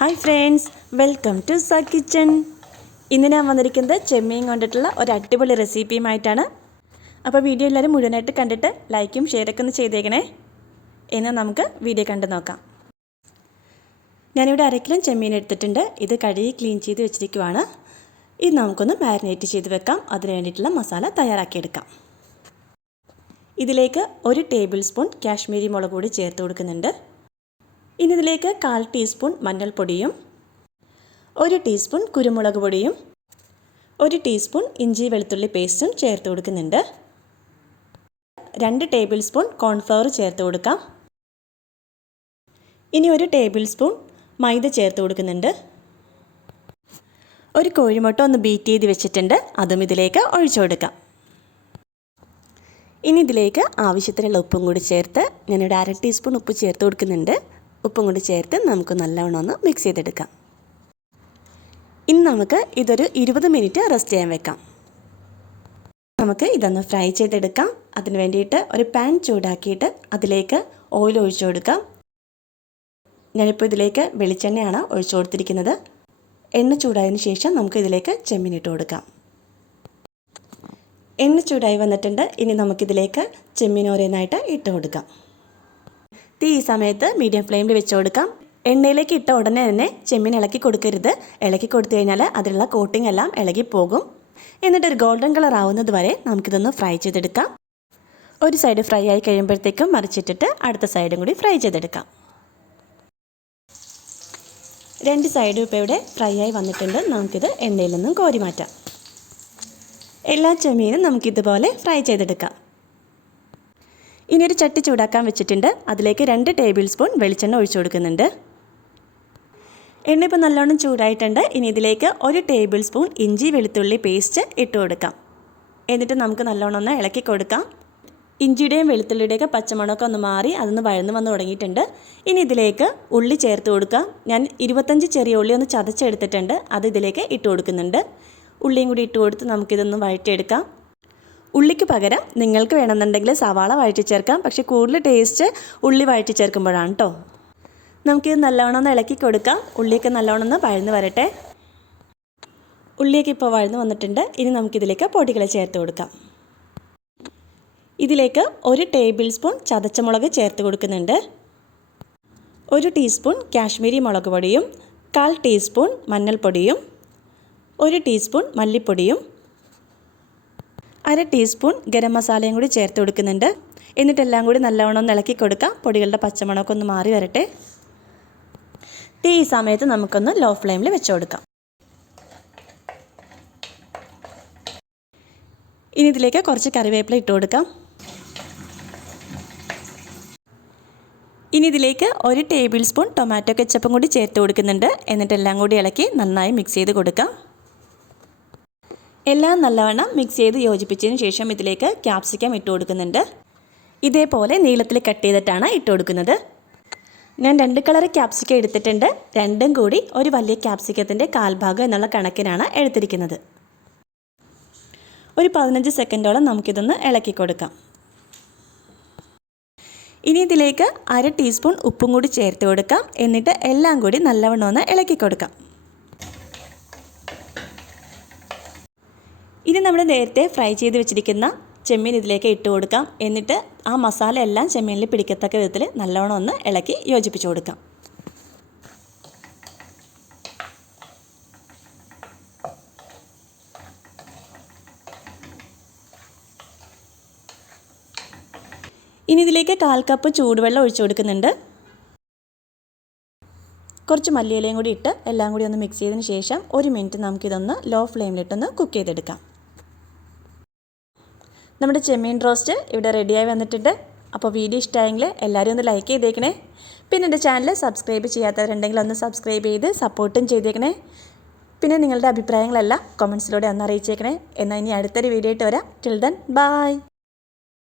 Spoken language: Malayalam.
ഹായ് ഫ്രണ്ട്സ്, വെൽക്കം ടു സ കിച്ചൺ. ഇന്ന് ഞാൻ വന്നിരിക്കുന്നത് ചെമ്മീൻ കൊണ്ടിട്ടുള്ള ഒരു അടിപൊളി റെസിപ്പിയുമായിട്ടാണ്. അപ്പോൾ വീഡിയോ എല്ലാവരും മുഴുവനായിട്ട് കണ്ടിട്ട് ലൈക്കും ഷെയറൊക്കെ ഒന്ന് ചെയ്തേക്കണേ. എന്നാൽ നമുക്ക് വീഡിയോ കണ്ടു നോക്കാം. ഞാനിവിടെ 1/2 കിലോ ചെമ്മീൻ എടുത്തിട്ടുണ്ട്. ഇത് കഴുകി ക്ലീൻ ചെയ്ത് വെച്ചിരിക്കുവാണ്. ഇത് നമുക്കൊന്ന് മാരിനേറ്റ് ചെയ്ത് വെക്കാം. അതിന് വേണ്ടിയിട്ടുള്ള മസാല തയ്യാറാക്കിയെടുക്കാം. ഇതിലേക്ക് 1 ടേബിൾ സ്പൂൺ കാശ്മീരി മുളക് പൊടി ചേർത്ത് കൊടുക്കുന്നുണ്ട്. ഇനി ഇതിലേക്ക് 1/4 ടീസ്പൂൺ മഞ്ഞൾപ്പൊടിയും 1 ടീസ്പൂൺ കുരുമുളക് പൊടിയും 1 ടീസ്പൂൺ ഇഞ്ചി വെളുത്തുള്ളി പേസ്റ്റും ചേർത്ത് കൊടുക്കുന്നുണ്ട്. 2 ടേബിൾ സ്പൂൺ കോൺഫ്ലവർ ചേർത്ത് കൊടുക്കാം. ഇനി 1 ടേബിൾ സ്പൂൺ മൈദ ചേർത്ത് കൊടുക്കുന്നുണ്ട്. 1 കോഴിമുട്ട ഒന്ന് ബീറ്റ് ചെയ്ത് വെച്ചിട്ടുണ്ട്, അതും ഇതിലേക്ക് ഒഴിച്ചു കൊടുക്കാം. ഇനി ഇതിലേക്ക് ആവശ്യത്തിനുള്ള ഉപ്പും കൂടി ചേർത്ത് ഞാനിവിടെ 1/2 ടീസ്പൂൺ ഉപ്പ് ചേർത്ത് കൊടുക്കുന്നുണ്ട്. ഉപ്പും കൂടി ചേർത്ത് നമുക്ക് നല്ലവണ്ണം ഒന്ന് മിക്സ് ചെയ്തെടുക്കാം. ഇനി നമുക്ക് ഇതൊരു 20 മിനിറ്റ് റെസ്റ്റ് ചെയ്യാൻ വെക്കാം. നമുക്ക് ഇതൊന്ന് ഫ്രൈ ചെയ്തെടുക്കാം. അതിന് വേണ്ടിയിട്ട് ഒരു പാൻ ചൂടാക്കിയിട്ട് അതിലേക്ക് ഓയിൽ ഒഴിച്ചു കൊടുക്കാം. ഞാനിപ്പോൾ ഇതിലേക്ക് വെളിച്ചെണ്ണയാണ് ഒഴിച്ചു കൊടുത്തിരിക്കുന്നത്. എണ്ണ ചൂടായതിന് ശേഷം നമുക്ക് ഇതിലേക്ക് ചെമ്മീൻ ഇട്ട് കൊടുക്കാം. എണ്ണ ചൂടായി വന്നിട്ടുണ്ട്. ഇനി നമുക്കിതിലേക്ക് ചെമ്മീൻ ഓരോന്നായിട്ട് ഇട്ട് കൊടുക്കാം. തീ ഈ സമയത്ത് മീഡിയം ഫ്ലെയിമിൽ വെച്ച് കൊടുക്കാം. എണ്ണയിലേക്ക് ഇട്ട ഉടനെ തന്നെ ചെമ്മീൻ ഇളക്കി കൊടുക്കരുത്. ഇളക്കി കൊടുത്തു കഴിഞ്ഞാൽ അതിലുള്ള കോട്ടിംഗ് എല്ലാം ഇളകിപ്പോകും. എന്നിട്ടൊരു ഗോൾഡൻ കളർ ആവുന്നത് വരെ നമുക്കിതൊന്ന് ഫ്രൈ ചെയ്തെടുക്കാം. ഒരു സൈഡ് ഫ്രൈ ആയി കഴിയുമ്പോഴത്തേക്കും മറിച്ചിട്ടിട്ട് അടുത്ത സൈഡും കൂടി ഫ്രൈ ചെയ്തെടുക്കാം. 2 സൈഡും ഇപ്പോൾ ഇവിടെ ഫ്രൈ ആയി വന്നിട്ടുണ്ട്. നമുക്കിത് എണ്ണയിൽ നിന്നും കോരി മാറ്റാം. എല്ലാ ചെമ്മീനും നമുക്കിതുപോലെ ഫ്രൈ ചെയ്തെടുക്കാം. ഇനി ഒരു ചട്ടി ചൂടാക്കാൻ വെച്ചിട്ടുണ്ട്. അതിലേക്ക് 2 ടേബിൾ സ്പൂൺ വെളിച്ചെണ്ണ ഒഴിച്ചു കൊടുക്കുന്നുണ്ട്. എണ്ണ ഇപ്പോൾ നല്ലോണം ചൂടായിട്ടുണ്ട്. ഇനി ഇതിലേക്ക് 1 ടേബിൾ സ്പൂൺ ഇഞ്ചി വെളുത്തുള്ളി പേസ്റ്റ് ഇട്ട് കൊടുക്കാം. എന്നിട്ട് നമുക്ക് നല്ലോണം ഒന്ന് ഇളക്കി കൊടുക്കാം. ഇഞ്ചിയുടെയും വെളുത്തുള്ളിയുടെയൊക്കെ പച്ചമണമൊക്കെ ഒന്ന് മാറി അതൊന്ന് വഴന്ന് വന്ന് തുടങ്ങിയിട്ടുണ്ട്. ഇനി ഇതിലേക്ക് ഉള്ളി ചേർത്ത് കൊടുക്കാം. ഞാൻ 25 ചെറിയ ഉള്ളി ഒന്ന് ചതച്ചെടുത്തിട്ടുണ്ട്. അത് ഇതിലേക്ക് ഇട്ട് കൊടുക്കുന്നുണ്ട്. ഉള്ളിയും കൂടി ഇട്ട് കൊടുത്ത് നമുക്കിതൊന്ന് വഴറ്റിയെടുക്കാം. ഉള്ളിക്ക് പകരം നിങ്ങൾക്ക് വേണമെന്നുണ്ടെങ്കിൽ സവാള വഴറ്റി ചേർക്കാം. പക്ഷേ കൂടുതൽ ടേസ്റ്റ് ഉള്ളി വഴറ്റി ചേർക്കുമ്പോഴാണ് കേട്ടോ. നമുക്കിത് നല്ലവണ്ണം ഒന്ന് ഇളക്കി കൊടുക്കാം. ഉള്ളിയൊക്കെ നല്ലവണ്ണം ഒന്ന് വഴന്ന് വരട്ടെ. ഉള്ളിയൊക്കെ ഇപ്പോൾ വഴന്ന് വന്നിട്ടുണ്ട്. ഇനി നമുക്കിതിലേക്ക് പൊടികൾ ചേർത്ത് കൊടുക്കാം. ഇതിലേക്ക് 1 ടേബിൾ സ്പൂൺ ചതച്ച മുളക് ചേർത്ത് കൊടുക്കുന്നുണ്ട്. 1 ടീസ്പൂൺ കാശ്മീരി മുളക് പൊടിയും 1/4 ടീസ്പൂൺ മഞ്ഞൾപ്പൊടിയും 1 ടീസ്പൂൺ മല്ലിപ്പൊടിയും 1/2 ടീസ്പൂൺ ഗരം മസാലയും കൂടി ചേർത്ത് കൊടുക്കുന്നുണ്ട്. എന്നിട്ടെല്ലാം കൂടി നല്ലവണ്ണം ഒന്ന് ഇളക്കി കൊടുക്കാം. പൊടികളുടെ പച്ചമണമൊക്കെ ഒന്ന് മാറി വരട്ടെ. തീ ഈ സമയത്ത് നമുക്കൊന്ന് ലോ ഫ്ലെയിമിൽ വെച്ച് കൊടുക്കാം. ഇനി ഇതിലേക്ക് കുറച്ച് കറിവേപ്പില ഇട്ട് കൊടുക്കാം. ഇനി ഇതിലേക്ക് 1 ടേബിൾ സ്പൂൺ ടൊമാറ്റോ കെച്ചപ്പും കൂടി ചേർത്ത് കൊടുക്കുന്നുണ്ട്. എന്നിട്ടെല്ലാം കൂടി ഇളക്കി നന്നായി മിക്സ് ചെയ്ത് കൊടുക്കാം. എല്ലാം നല്ലവണ്ണം മിക്സ് ചെയ്ത് യോജിപ്പിച്ചതിന് ശേഷം ഇതിലേക്ക് ക്യാപ്സിക്കം ഇട്ട് കൊടുക്കുന്നുണ്ട്. ഇതേപോലെ നീളത്തിൽ കട്ട് ചെയ്തിട്ടാണ് ഇട്ട് കൊടുക്കുന്നത്. ഞാൻ 2 കളർ ക്യാപ്സിക്കം എടുത്തിട്ടുണ്ട്. രണ്ടും കൂടി ഒരു വലിയ ക്യാപ്സിക്കത്തിൻ്റെ 1/4 ഭാഗം എന്നുള്ള കണക്കിനാണ് എടുത്തിരിക്കുന്നത്. ഒരു 15 സെക്കൻഡോളം നമുക്കിതൊന്ന് ഇളക്കി കൊടുക്കാം. ഇനി ഇതിലേക്ക് 1/2 ടീസ്പൂൺ ഉപ്പും കൂടി ചേർത്ത് കൊടുക്കാം. എന്നിട്ട് എല്ലാം കൂടി നല്ലവണ്ണം ഒന്ന് ഇളക്കി കൊടുക്കാം. ഇനി നമ്മൾ നേരത്തെ ഫ്രൈ ചെയ്ത് വെച്ചിരിക്കുന്ന ചെമ്മീൻ ഇതിലേക്ക് ഇട്ട് കൊടുക്കാം. എന്നിട്ട് ആ മസാല എല്ലാം ചെമ്മീനിൽ പിടിക്കത്തക്ക വിധത്തിൽ നല്ലോണം ഒന്ന് ഇളക്കി യോജിപ്പിച്ച് കൊടുക്കാം. ഇനി ഇതിലേക്ക് 1/4 കപ്പ് ചൂടുവെള്ളം ഒഴിച്ചു കൊടുക്കുന്നുണ്ട്. കുറച്ച് മല്ലിയിലയും കൂടി ഇട്ട് എല്ലാം കൂടി ഒന്ന് മിക്സ് ചെയ്തതിന് ശേഷം 1 മിനിറ്റ് നമുക്കിതൊന്ന് ലോ ഫ്ലെയിമിലിട്ടൊന്ന് കുക്ക് ചെയ്തെടുക്കാം. നമ്മുടെ ചെമ്മീൻ റോസ്റ്റ് ഇവിടെ റെഡിയായി വന്നിട്ടുണ്ട്. അപ്പോൾ വീഡിയോ ഇഷ്ടമായെങ്കിൽ എല്ലാവരും ഒന്ന് ലൈക്ക് ചെയ്തേക്കണേ. പിന്നെ എൻ്റെ ചാനൽ സബ്സ്ക്രൈബ് ചെയ്യാത്തവരുണ്ടെങ്കിൽ ഒന്ന് സബ്സ്ക്രൈബ് ചെയ്ത് സപ്പോർട്ടും ചെയ്തേക്കണേ. പിന്നെ നിങ്ങളുടെ അഭിപ്രായങ്ങളെല്ലാം കമൻസിലൂടെ ഒന്ന് അറിയിച്ചേക്കണേ. എന്നാൽ ഇനി അടുത്തൊരു വീഡിയോ ആയിട്ട് വരാം. Till then bye.